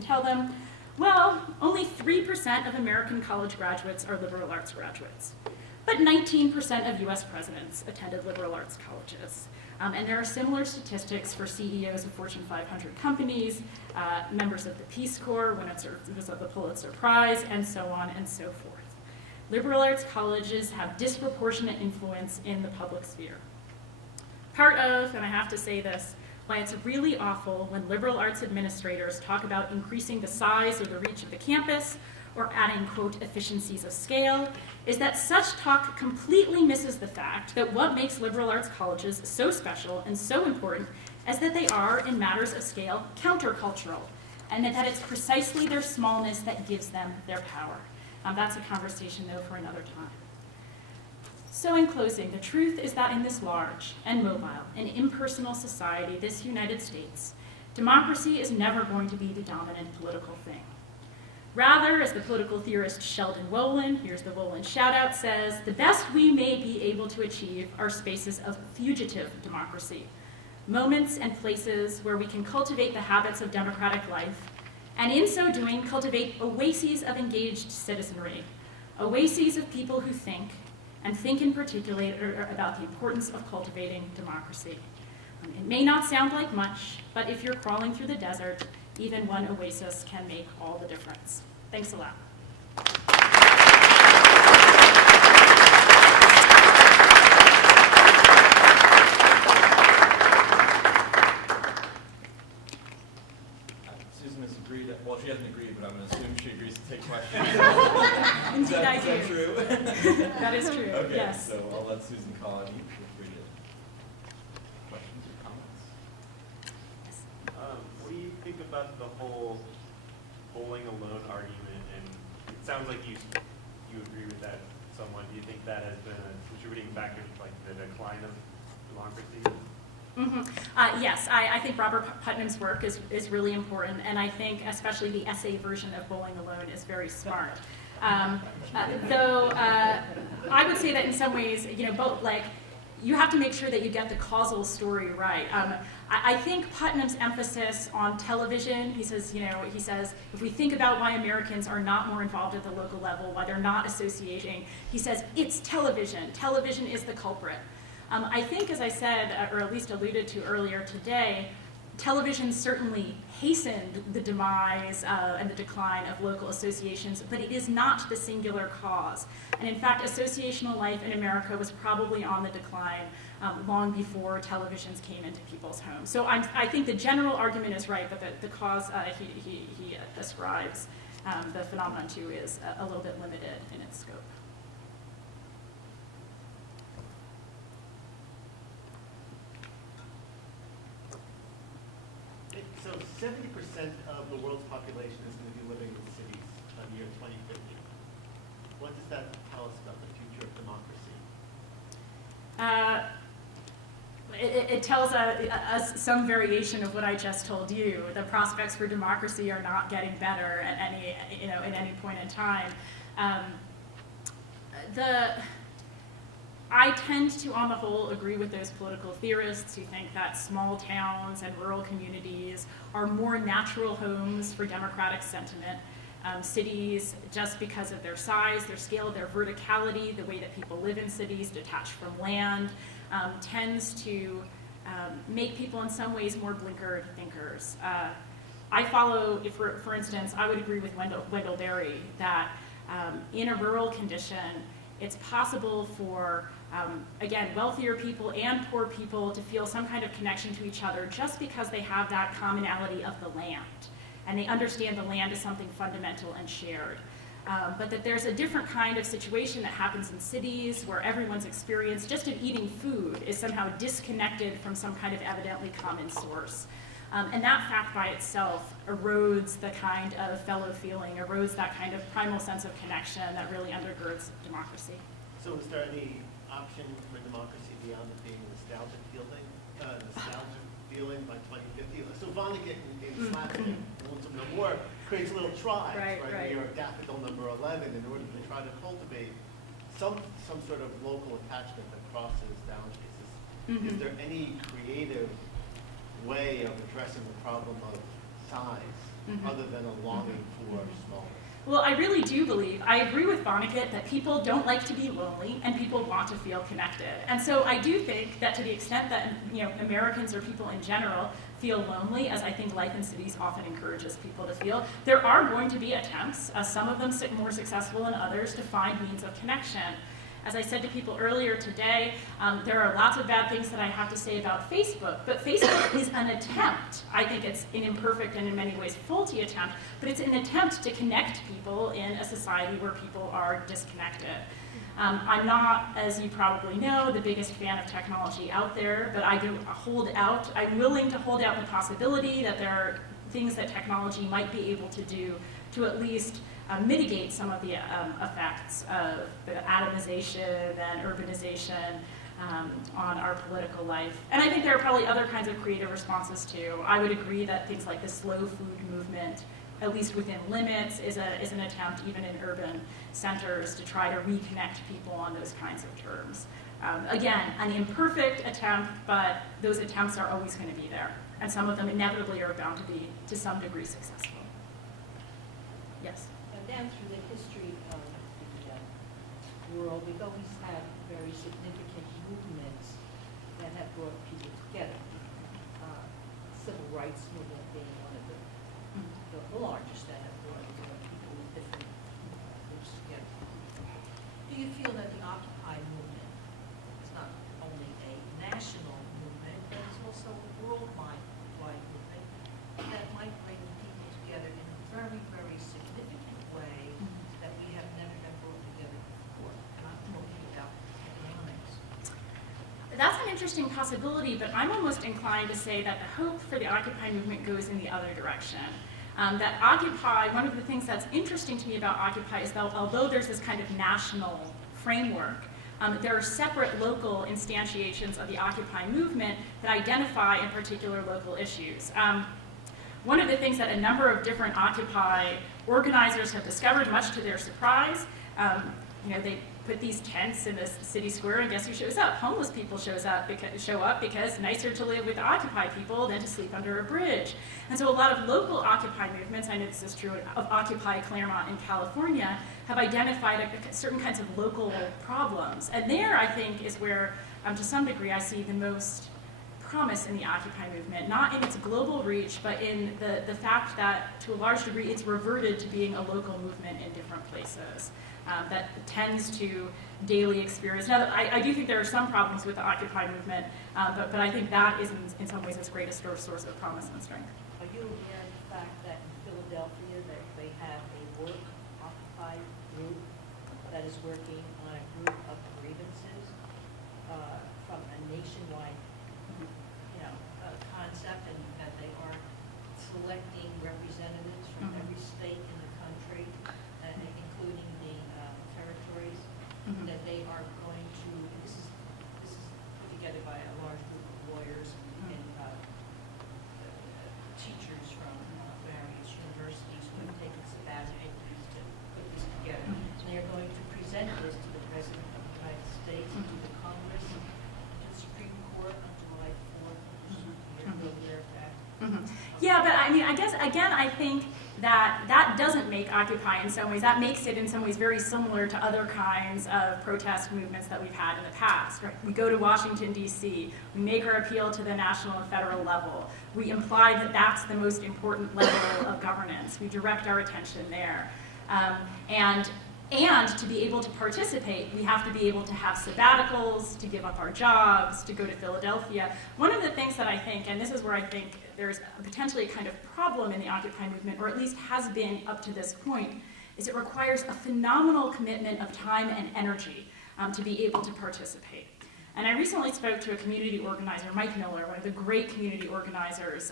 can tell them, well, only 3% of American college graduates are liberal arts graduates. But 19% of US presidents attended liberal arts colleges. And there are similar statistics for CEOs of Fortune 500 companies, members of the Peace Corps, winners of the Pulitzer Prize, and so on and so forth. Liberal arts colleges have disproportionate influence in the public sphere. Part of, and I have to say this, why it's really awful when liberal arts administrators talk about increasing the size or the reach of the campus or adding, quote, efficiencies of scale, is that such talk completely misses the fact that what makes liberal arts colleges so special and so important is that they are, in matters of scale, countercultural, and that it's precisely their smallness that gives them their power. That's a conversation, though, for another time. So in closing, the truth is that in this large and mobile and impersonal society, this United States, democracy is never going to be the dominant political thing. Rather, as the political theorist Sheldon Wolin, here's the Wolin shout-out, says, the best we may be able to achieve are spaces of fugitive democracy, moments and places where we can cultivate the habits of democratic life, and in so doing, cultivate oases of engaged citizenry, oases of people who think, and think in particular about the importance of cultivating democracy. It may not sound like much, but if you're crawling through the desert, even one oasis can make all the difference. Thanks a lot. Susan has agreed, well, she hasn't agreed, but I'm going to assume she agrees to take questions. Indeed, I do. Is that true? That is true, okay, yes. So I'll let Susan call on you. Feel free to questions or comments. What do you think about the whole bowling alone argument? And it sounds like you agree with that somewhat. Do you think that has been a contributing factor to like the decline of democracy? Mm-hmm. Yes, I think Robert Putnam's work is really important, and I think especially the essay version of Bowling Alone is very smart. Though I would say that in some ways, both like you have to make sure that you get the causal story right. I think Putnam's emphasis on television, he says if we think about why Americans are not more involved at the local level, why they're not associating, he says it's television. Television is the culprit. I think, as I said, or at least alluded to earlier today, television certainly hastened the demise and the decline of local associations, but it is not the singular cause. And in fact, associational life in America was probably on the decline long before televisions came into people's homes. So I think the general argument is right, but the cause he ascribes the phenomenon to is a little bit limited in its scope. So 70% of the world's population is going to be living in cities by the year 2050. What does that tell us about the future of democracy? It tells us some variation of what I just told you. The prospects for democracy are not getting better at any point in time. I tend to, on the whole, agree with those political theorists who think that small towns and rural communities are more natural homes for democratic sentiment. Cities, just because of their size, their scale, their verticality, the way that people live in cities, detached from land, tends to make people in some ways more blinkered thinkers. I follow, for instance, I would agree with Wendell Berry that in a rural condition, it's possible for, again, wealthier people and poor people to feel some kind of connection to each other just because they have that commonality of the land. And they understand the land as something fundamental and shared. But that there's a different kind of situation that happens in cities where everyone's experience just of eating food is somehow disconnected from some kind of evidently common source. And that fact by itself erodes the kind of fellow feeling, erodes that kind of primal sense of connection that really undergirds democracy. So is there any option for democracy beyond it being nostalgic feeling by 2050? So Vonnegut in Slapstick, Wants of No More, creates little tribes, right? You're Daffodil number 11 in order to try to cultivate some sort of local attachment that crosses boundaries. Is there any creative way of addressing the problem of size other than a longing for smallness? Well, I really do believe, I agree with Vonnegut that people don't like to be lonely and people want to feel connected. And so I do think that to the extent that Americans or people in general feel lonely, as I think life in cities often encourages people to feel, there are going to be attempts, some of them more successful than others, to find means of connection. As I said to people earlier today, there are lots of bad things that I have to say about Facebook, but Facebook is an attempt. I think it's an imperfect and in many ways faulty attempt, but it's an attempt to connect people in a society where people are disconnected. I'm not, as you probably know, the biggest fan of technology out there, but I'm willing to hold out the possibility that there are things that technology might be able to do to at least mitigate some of the effects of atomization and urbanization on our political life. And I think there are probably other kinds of creative responses too. I would agree that things like the slow food movement, at least within limits, is an attempt even in urban centers to try to reconnect people on those kinds of terms. Again, an imperfect attempt, but those attempts are always going to be there. And some of them inevitably are bound to be, to some degree, successful. Yes? Down through the history of the world, we've always had very significant movements that have brought people together. Civil rights movement being one of the largest that have brought people with different groups together. Do you feel that the Occupy movement is not only a national movement, but it's also a worldwide movement that might bring people together in a very, very significant way that we have never been brought together before? And I'm talking about economics. That's an interesting possibility, but I'm almost inclined to say that the hope for the Occupy movement goes in the other direction. That Occupy, one of the things that's interesting to me about Occupy is that although there's this kind of national framework, there are separate local instantiations of the Occupy movement that identify in particular local issues. One of the things that a number of different Occupy organizers have discovered, much to their surprise, they put these tents in the city square, and guess who shows up? Homeless people show up because nicer to live with Occupy people than to sleep under a bridge. And so a lot of local Occupy movements, I know this is true of Occupy Claremont in California, have identified certain kinds of local problems. And there, I think, is where, to some degree, I see the most promise in the Occupy movement, not in its global reach, but in the fact that, to a large degree, it's reverted to being a local movement in different places. That tends to daily experience. Now, I do think there are some problems with the Occupy movement, but I think that is in some ways its greatest source of promise and strength. Are you aware of the fact that in Philadelphia that they have a work Occupy group that is working on a group of grievances from a nationwide concept, and that they are selecting representatives from every state in the country, including the territories, that they are going to, this is put together by a large group of lawyers and teachers from various universities who have taken sabbatical leaves to put this together. And they are going to present this to the President of the United States, to the Congress, to the Supreme Court on July 4th. Yeah, but I mean, I guess, again, I think that doesn't make Occupy in some ways. That makes it in some ways very similar to other kinds of protest movements that we've had in the past. Right? We go to Washington, D.C., we make our appeal to the national and federal level. We imply that that's the most important level of governance. We direct our attention there. And to be able to participate, we have to be able to have sabbaticals, to give up our jobs, to go to Philadelphia. One of the things that I think, and this is where I think there's potentially a kind of problem in the Occupy movement, or at least has been up to this point, is it requires a phenomenal commitment of time and energy to be able to participate. And I recently spoke to a community organizer, Mike Miller, one of the great community organizers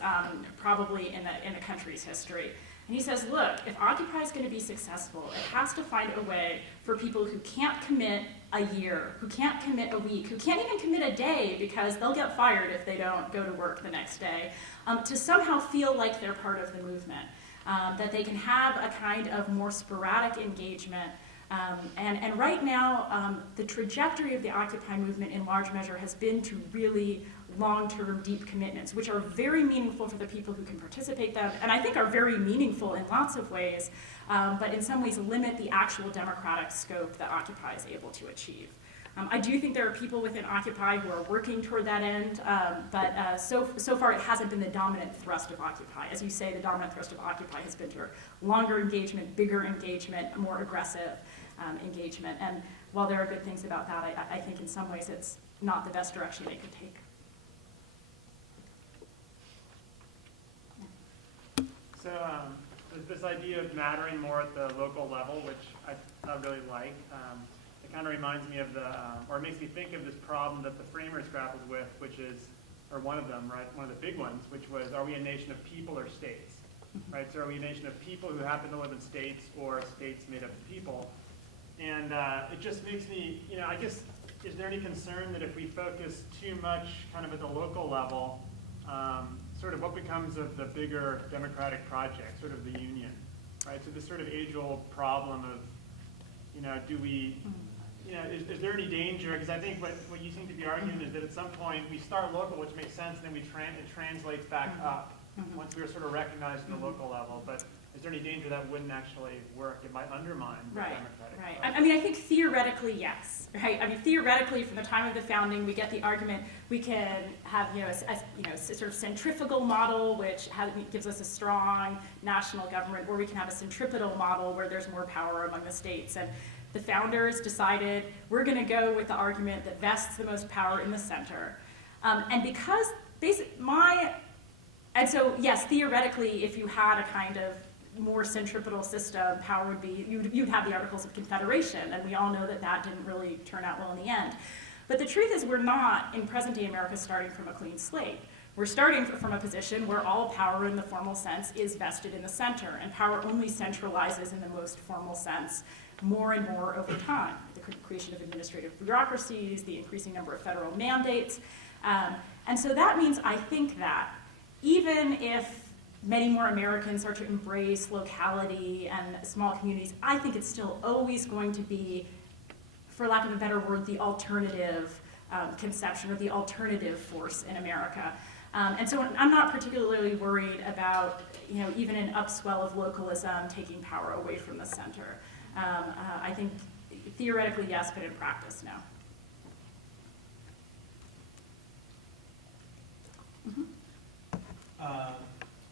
probably in the country's history. And he says, look, if Occupy is going to be successful, it has to find a way for people who can't commit a year, who can't commit a week, who can't even commit a day because they'll get fired if they don't go to work the next day, to somehow feel like they're part of the movement, that they can have a kind of more sporadic engagement And right now, the trajectory of the Occupy movement in large measure has been to really long-term deep commitments, which are very meaningful for the people who can participate them, and I think are very meaningful in lots of ways, but in some ways limit the actual democratic scope that Occupy is able to achieve. I do think there are people within Occupy who are working toward that end, but so far it hasn't been the dominant thrust of Occupy. As you say, the dominant thrust of Occupy has been toward longer engagement, bigger engagement, more aggressive engagement. And while there are good things about that, I think in some ways it's not the best direction they could take. So there's this idea of mattering more at the local level, which I really like. It kind of reminds me of or makes me think of this problem that the framers grappled with, which is, or one of them, right, one of the big ones, which was, are we a nation of people or states? Right, so are we a nation of people who happen to live in states, or states made up of people? And it just makes me, I guess, is there any concern that if we focus too much kind of at the local level, sort of what becomes of the bigger democratic project, sort of the union, right? So this sort of age-old problem of, do we, is there any danger? Because I think what you seem to be arguing is that at some point we start local, which makes sense, and then it translates back up once we're sort of recognized at the local level. But is there any danger that wouldn't actually work? It might undermine the democratic process. I mean, I think theoretically, yes. Right? I mean, theoretically, from the time of the founding, we get the argument we can have, a sort of centrifugal model, which gives us a strong national government, or we can have a centripetal model where there's more power among the states. And the founders decided we're going to go with the argument that vests the most power in the center. And because and so yes, theoretically, if you had a kind of more centripetal system, power would be, you'd have the Articles of Confederation, and we all know that that didn't really turn out well in the end. But the truth is we're not, in present-day America, starting from a clean slate. We're starting from a position where all power in the formal sense is vested in the center, and power only centralizes in the most formal sense more and more over time. The creation of administrative bureaucracies, the increasing number of federal mandates. And so that means, I think, that even if many more Americans are to embrace locality and small communities, I think it's still always going to be, for lack of a better word, the alternative conception or the alternative force in America. And so I'm not particularly worried about, even an upswell of localism taking power away from the center. I think theoretically, yes, but in practice, no.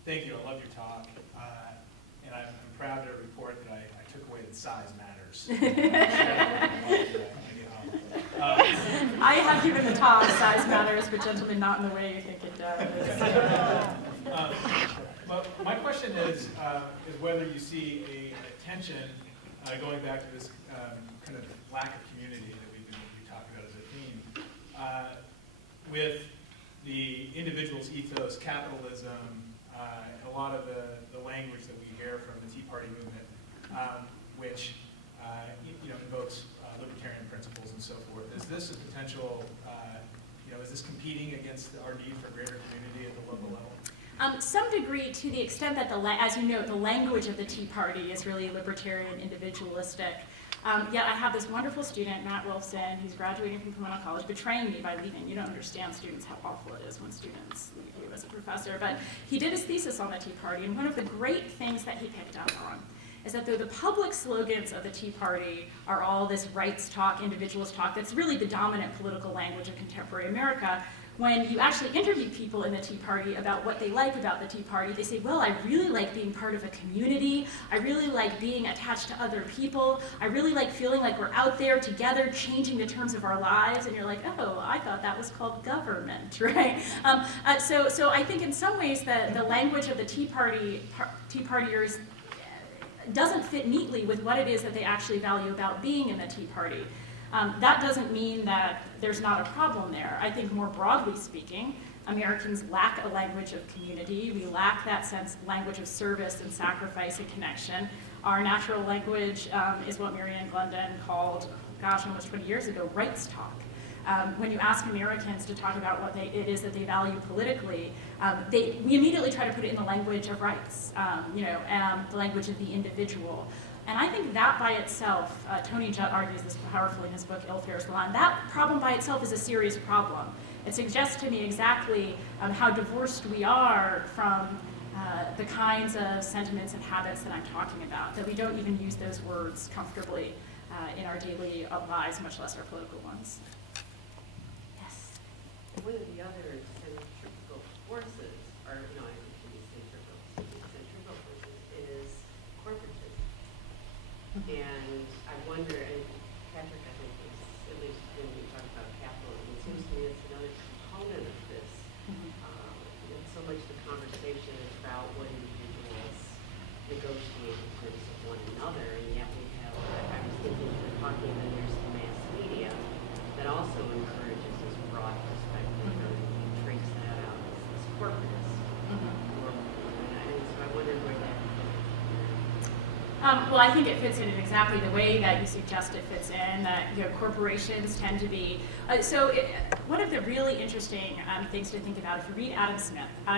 Thank you. I love your talk. And I'm proud to report that I took away that size matters. I have given the talk, size matters, but gentlemen, not in the way you think it does. But my question is whether you see a tension going back to this kind of lack of community that we talked about as a theme, with the individual's ethos, capitalism, and a lot of the language that we hear from the Tea Party movement, which invokes libertarian principles and so forth. Is this a potential, is this competing against our need for greater community at the local level? Some degree, to the extent that, as you know, the language of the Tea Party is really libertarian, individualistic. Yet I have this wonderful student, Matt Wilson, who's graduating from Pomona College, betraying me by leaving. You don't understand, students, how awful it is when students leave you as a professor. But he did his thesis on the Tea Party, and one of the great things that he picked up on is that though the public slogans of the Tea Party are all this rights talk, individualist talk, that's really the dominant political language of contemporary America, when you actually interview people in the Tea Party about what they like about the Tea Party, they say, well, I really like being part of a community. I really like being attached to other people. I really like feeling like we're out there together changing the terms of our lives. And you're like, oh, I thought that was called government, right? So I think in some ways the language of the Tea Partiers doesn't fit neatly with what it is that they actually value about being in the Tea Party. That doesn't mean that there's not a problem there. I think more broadly speaking, Americans lack a language of community. We lack that language of service and sacrifice and connection. Our natural language is what Marianne Glendon called, almost 20 years ago, rights talk. When you ask Americans to talk about what it is that they value politically, we immediately try to put it in the language of rights, and the language of the individual. And I think that by itself, Tony Judd argues this powerfully in his book, Ill Fares the Land, that problem by itself is a serious problem. It suggests to me exactly how divorced we are from the kinds of sentiments and habits that I'm talking about, that we don't even use those words comfortably in our daily lives, much less our political ones. Yes? One of the other centrifugal forces, or no, I shouldn't say centrifugal forces, is corporatism. And I wonder, and Patrick, I think, is, at least when we talk about capitalism, it seems to me it's another component of this. And so much the conversation is about what individuals negotiate in terms of one another, and yet we have, I was thinking, we're talking, and there's the mass media that also encourages this broad perspective, and trace that out as this corporatist world. And so I wonder where that Well, I think it fits in exactly the way that you suggest it fits in, that corporations tend to be. One of the really interesting things to think about, if you read Adam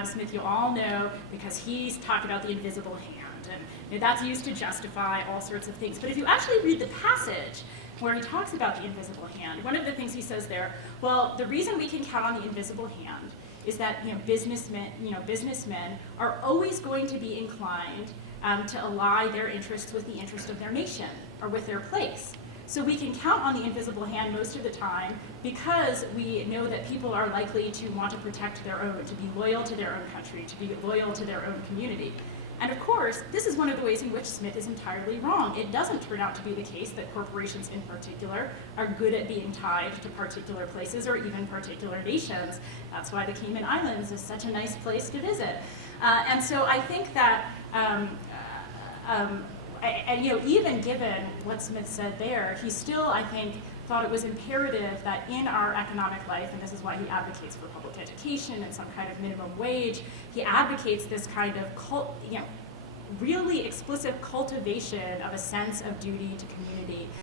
Smith you all know because he's talked about the invisible hand, and that's used to justify all sorts of things. But if you actually read the passage where he talks about the invisible hand, one of the things he says there, well, the reason we can count on the invisible hand is that businessmen are always going to be inclined to ally their interests with the interest of their nation or with their place. So we can count on the invisible hand most of the time because we know that people are likely to want to protect their own, to be loyal to their own country, to be loyal to their own community. And of course, this is one of the ways in which Smith is entirely wrong. It doesn't turn out to be the case that corporations in particular are good at being tied to particular places or even particular nations. That's why the Cayman Islands is such a nice place to visit. And so I think that even given what Smith said there, he still, I think, thought it was imperative that in our economic life, and this is why he advocates for public education and some kind of minimum wage, he advocates this kind of really explicit cultivation of a sense of duty to community